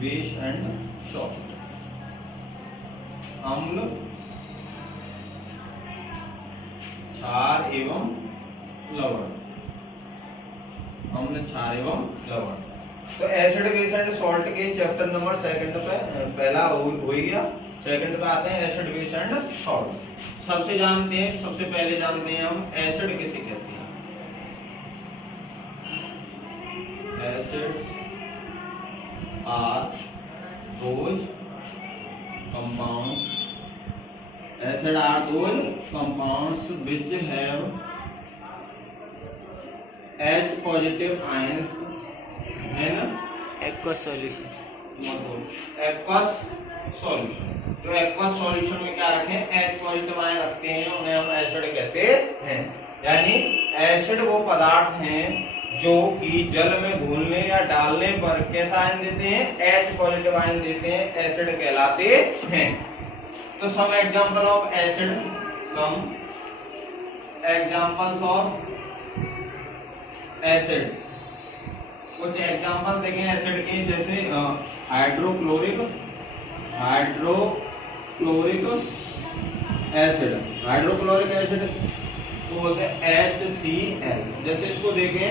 Base and salt, अम्ल, क्षार एवं लवण, अम्ल, क्षार एवं लवण। तो एसिड बेस एंड सॉल्ट के चैप्टर नंबर सेकंड पे पहला हो गया। सेकंड पे आते हैं एसिड बेस एंड सॉल्ट। सबसे पहले जानते हैं हम एसिड किसे कहते हैं। Acids are those compounds, acid are those compounds which have H positive ions है ना, एक्वस सॉल्यूशन, एक्वस सॉल्यूशन। तो एक्वस सॉल्यूशन में क्या रखें, H पॉजिटिव आयन रखते हैं, उन्हें हम एसिड कहते हैं। यानी एसिड वो पदार्थ हैं जो कि जल में घोलने या डालने पर कैसा आयन देते हैं, H पॉजिटिव आयन देते हैं, एसिड कहलाते हैं। तो some example of acid, some examples of acids, कुछ एग्जांपल देखें एसिड के, जैसे हाइड्रोक्लोरिक एसिड, हाइड्रोक्लोरिक एसिड को बोलते हैं HCl। जैसे इसको देखें,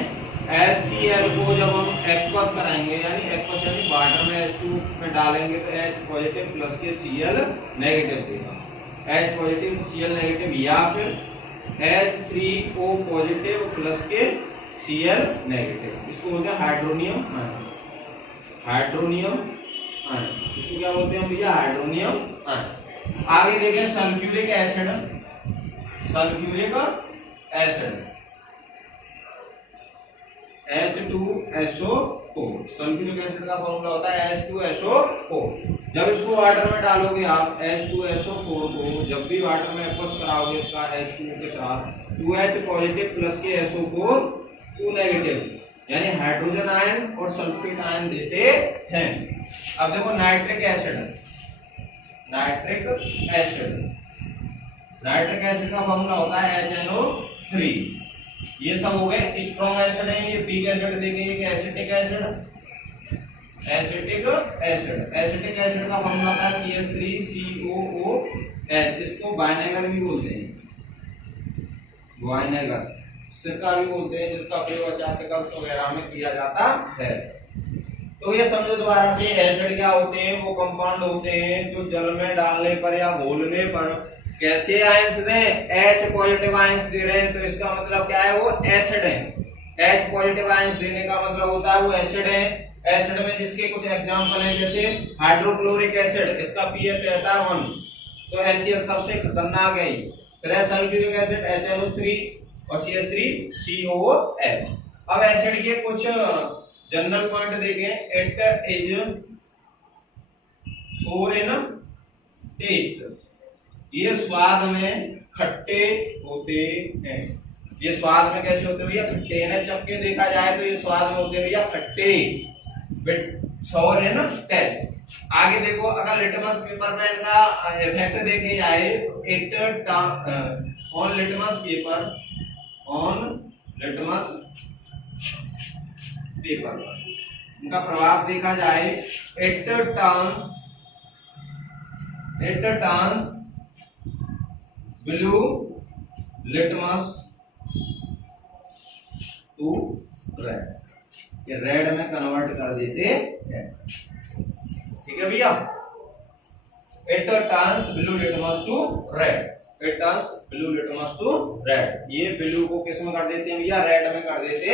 HCl को जब हम एक्वस कराएंगे, यानी एक्वस यानी वाटर में H2 में डालेंगे तो H पॉजिटिव प्लस के Cl नेगेटिव देगा, H पॉजिटिव Cl नेगेटिव, या फिर H3O पॉजिटिव प्लस के Cl नेगेटिव, इसको बोलते हैं हाइड्रोनियम आयन। हाइड्रोनियम आयन, इसको क्या बोलते हैं भैया, हाइड्रोनियम आयन। आगे देखें sulphuric acid, sulphuric acid H2SO4, sulphuric acid का फॉर्मूला होता है H2SO4। जब इसको वाटर में डालोगे आप H2SO4 को, जब भी वाटर में एक्वस कराओगे इसका H2 के साथ, 2H पॉजिटिव प्लस के SO4 2 नेगेटिव, यानी हाइड्रोजन आयन और सल्फेट आयन देते हैं। अब देखो नाइट्रिक एसिड, नाइट्रिक एसिड का फॉर्मूला होता है HNO3। ये सब हो गए स्ट्रॉन्ग एसिड है। ये वीक एसिड देखेंगे कि एसिटिक एसिड, एसिटिक एसिड का फॉर्मूला होता है CH3COOH। इसको वाइनेगर भी बोलते हैं, वाइनेगर सिरका भी बोलते हैं, जिसका प्रयोग अचार पिकल्स वगैरह में किया जाता है। तो ये समझो दोबारा से, एसिड क्या होते हैं, वो कंपाउंड होते हैं जो जल में डालने पर या घोलने पर कैसे आयंस दें, H पॉजिटिव आयंस दे रहे हैं, तो इसका मतलब क्या है, वो एसिड है। H पॉजिटिव आयंस देने का मतलब होता है वो एसिड है। एसिड में जिसके कुछ एग्जांपल हैं, जैसे हाइड्रोक्लोरिक एसिड, इसका pH रहता है 1, तो HCl सबसे खतरनाक है। फिर सल्फ्यूरिक एसिड HNO3 और CH3COOH। अब एसिड के कुछ जनरल पॉइंट देखें, इट इज सोर इन टेस्ट, ये स्वाद में खट्टे होते हैं। ये स्वाद में कैसे होते हैं भैया, खट्टे हैं। चक्के देखा जाए तो ये स्वाद में होते हैं भैया खट्टे, सोर इन टेस्ट। आगे देखो, अगर लिटमस पेपर में इनका इफेक्ट देखे जाए, it on litmus paper, on litmus paper उनका प्रभाव देखा जाए, it turns blue litmus to red, ये रेड में कन्वर्ट कर देते हैं। ठीक है भैया, it turns blue litmus to red, it turns blue litmus to red. ये ब्लू को किस में कर देते हैं भैया, रेड में कर देते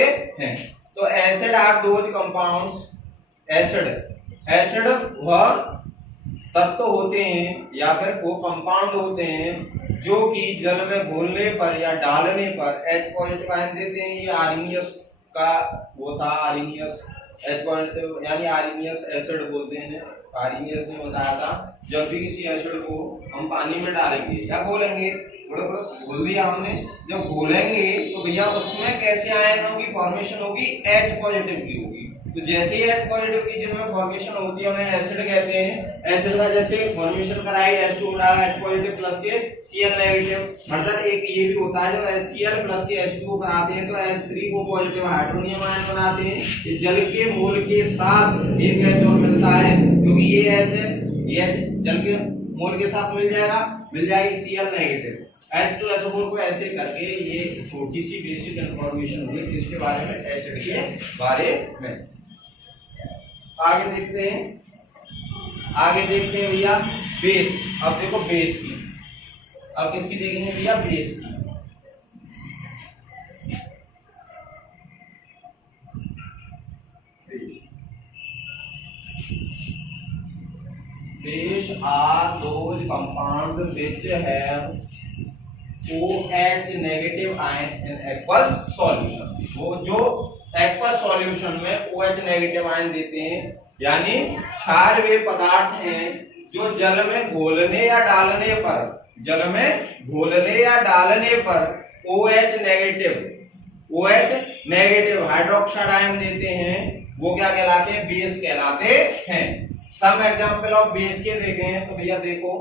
हैं। तो acid are those compounds, acid वह तत्व होते हैं या फिर वो कंपाउंड होते हैं जो कि जल में घोलने पर या डालने पर H पॉजिटिव आयन देते हैं। ये आर्नियस का वो था, आर्नियस H पॉजिटिव यानी आर्नियस एसिड बोलते हैं। आर्नियस ने बताया था, जब भी किसी एसिड को हम पानी में डालेंगे या घोलेंगे, घोल दिया हमने, जब घोलेंगे तो भैया उसमें कैसे आयनों की फॉर्मेशन होगी, H पॉजिटिव की होगी। तो जैसे ही H पॉजिटिव की जिनमें फॉर्मेशन होती है उन्हें एसिड कहते हैं। एसिड का जैसे फॉर्मेशन कराई H2 डाला H पॉजिटिव प्लस के Cl नेगेटिव, मतलब एक ये भी होता है जब HCl प्लस के H2 बनाते हैं तो H3 पॉजिटिव हाइड्रोनियम आयन बनाते हैं। ये जल के मोल के साथ एक H और मिलता है, क्योंकि ये H है, ये जल के मोल के साथ मिल जाएगी Cl नेगेटिव। H2SO4 को ऐसे करके ये छोटी सी बेसिक इंफॉर्मेशन हुई जिसके बारे में एसिड के बारे में। आगे देखते हैं भैया बेस। अब देखो बेस की, अब किसकी देखेंगे भैया, बेस की। Base are those compounds which have OH negative ion in aqueous solution। वो जो aqueous solution में OH negative ion देते हैं, यानी क्षार वे पदार्थ हैं जो जल में घोलने या डालने पर OH नेगेटिव हाइड्रोक्साइड आयन देते हैं, वो क्या कहलाते हैं, बेस कहलाते हैं। सम एग्जांपल ऑफ बेस के देखें तो भैया देखो,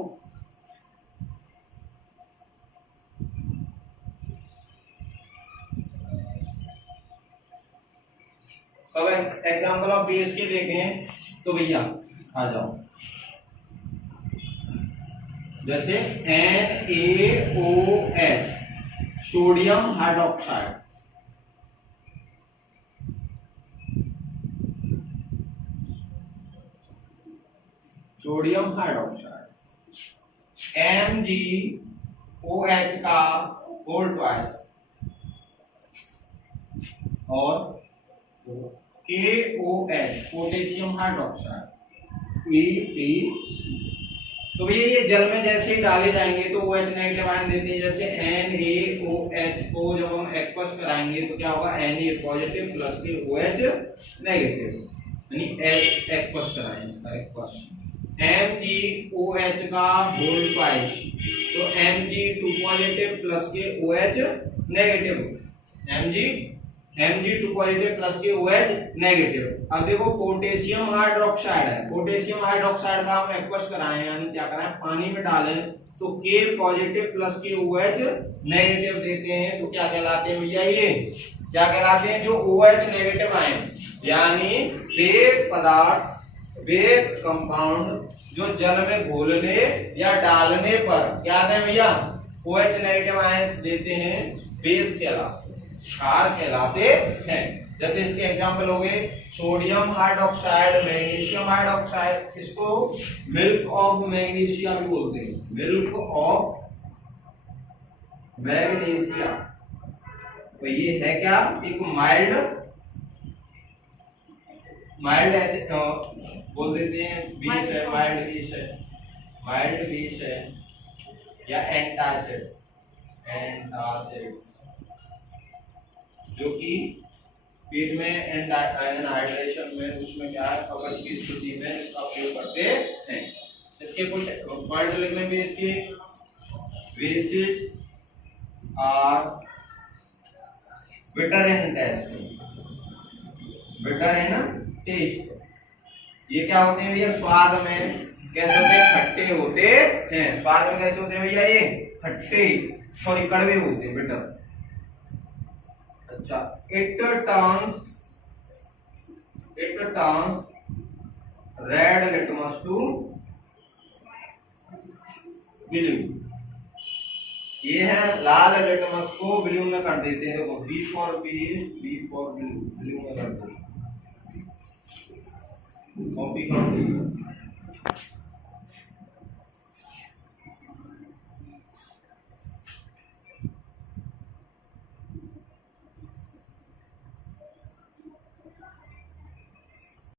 सब एग्जांपल ऑफ बेस के देखें तो भैया आ जाओ, जैसे NaOH सोडियम हाइड्रोक्साइड, MgOH का होल ट्वाइस और KOH पोटेशियम हाइड्रोक्साइड ETC। तो भैया ये जल में जैसे ही डाले जाएंगे तो OH नेगेटिव आयन देते हैं। जैसे NaOH को जब हम एक्वस कराएंगे तो क्या होगा, Na पॉजिटिव प्लस के OH नेगेटिव, यानी एक्वस कराएंगे इसका एक्वस। MgOH का होल ट्वाइस तो Mg2 पॉजिटिव प्लस के OH negative, Mg2 positive plus के OH नेगेटिव। अब देखो पोटेशियम हाइड्रोक्साइड है, पोटेशियम हाइड्रोक्साइड का हम एक्वस कराएं, यानी क्या कराएं, पानी में डालें तो K पॉजिटिव प्लस के OH नेगेटिव देते हैं। तो क्या कहलाते हैं भैया, ये क्या कहलाते हैं, जो OH नेगेटिव आयन, यानी वे कंपाउंड जो जल में घोलने या डालने पर क्या है भैया, OH नेगेटिव आयंस देते हैं, बेस कहलाते, क्षार कहलाते हैं। जैसे इसके एग्जांपल हो गए सोडियम हाइड्रोक्साइड, मैग्नीशियम हाइड्रोक्साइड, इसको मिल्क ऑफ मैग्नीशिया भी बोलते हैं, मिल्क ऑफ मैग्नीशिया। तो ये है क्या, एक माइल्ड ऐसे बोल देते हैं, बेस है, माइल्ड बेस है या एंटासिड, जो कि पेट में हाइड्रेशन में उसमें क्या है, कवच की स्थिति में इसका उपयोग करते हैं। इसके कुछ पॉइंट लिखने में, इसके bases are bitter in taste. ये क्या होते हैं भैया, स्वाद में कैसे होते हैं, खट्टे होते हैं। स्वाद में कैसे होते हैं भैया, ये खट्टे, सॉरी कड़वे होते हैं, बिटर। अच्छा, it turns red litmus to blue. ये है लाल लिटमस को ब्लू में कर देते हैं। देखो बी फॉर ब्लू, ब्लू में कर देते हैं। कॉपी कर